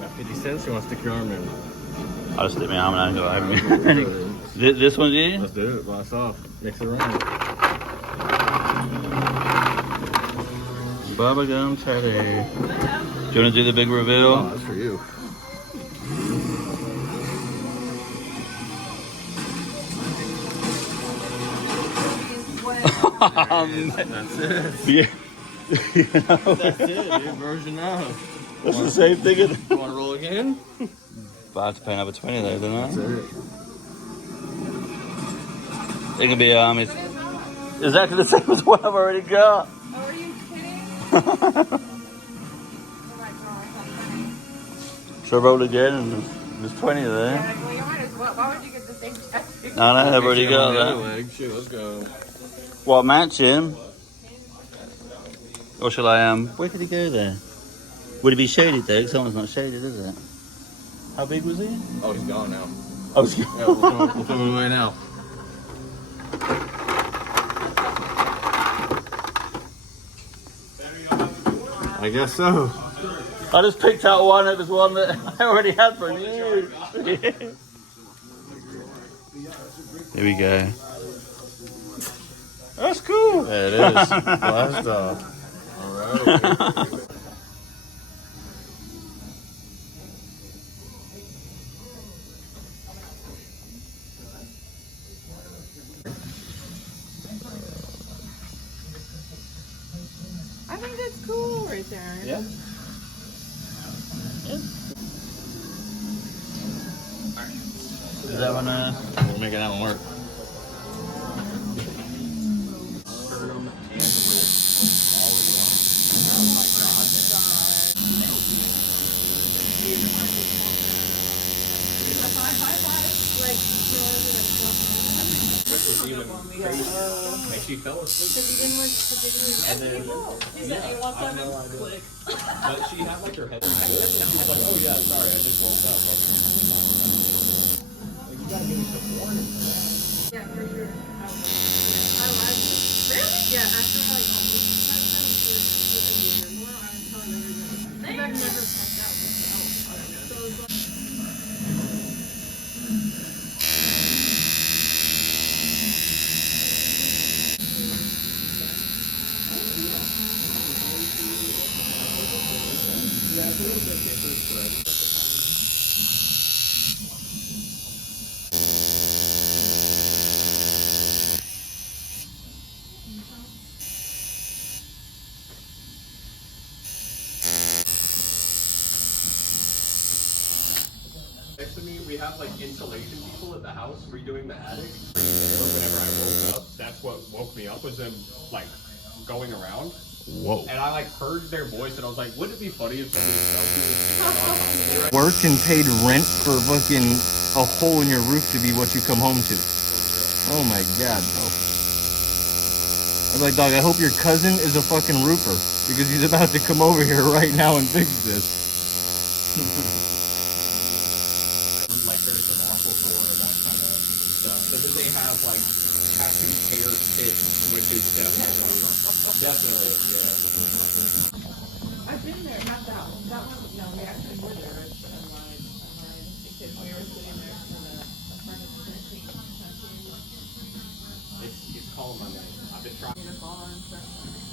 Got 50 cents? You want to stick your arm in? I'll just stick my arm in and go. This one's you? Let's do it. Blast off. Mix it around. Bubblegum Teddy. Do you want to do the big reveal? Oh, that's for you. That's it. Yeah. You know? That's it, dude. Version of. That's the same thing. You want to roll again? But I have to pay another 20 though, don't I? That's it. It can be it's exactly the same as what I've already got. Oh, are you kidding? Oh my god, how funny. So I roll again and there's 20 there. Yeah, like, well, you might as well. Why would you get the same tattoo? No, I've already got that. Leg. Shit, let's go. What, matching? Or shall I, where could he go there? Would it be shaded though? Because someone's not shaded, is it? How big was he? Oh, he's gone now. Oh, he's Yeah, we'll throw him away now. I guess so. I just picked out one. It was one that I already had for you. Here we go. That's cool. Yeah, it is. Blast off. All right. I think that's cool right there. Yeah. Is that one, We're making that one work. And she fell asleep. And then, yeah, I have no idea. But she had like her head in the wood, and she was like, oh yeah, sorry, I just woke up. Like, you gotta give me some warning. Yeah, for sure. I like it. Really? Yeah, after I like almost passed out, more, I was telling everybody. I've never passed out myself. So it was like, Next to me, we have like insulation people at the house redoing the attic. Whenever I woke up, that's what woke me up, was them like going around. Whoa. And I like heard their voice, and I was like, wouldn't it be funny if somebody felt this? Worked and paid rent for fucking a hole in your roof to be what you come home to. Oh my god, bro. I was like, dog, I hope your cousin is a fucking roofer, because he's about to come over here right now and fix this. Like there's some aquaphor and that kind of stuff. But then they have like tattoo hair tips, which is definitely, yeah. I've been there, not that one. That one, no, we actually were there. It's online, because we were sitting next to the furniture. It's calling my name. I've been trying. Beautiful and stuff.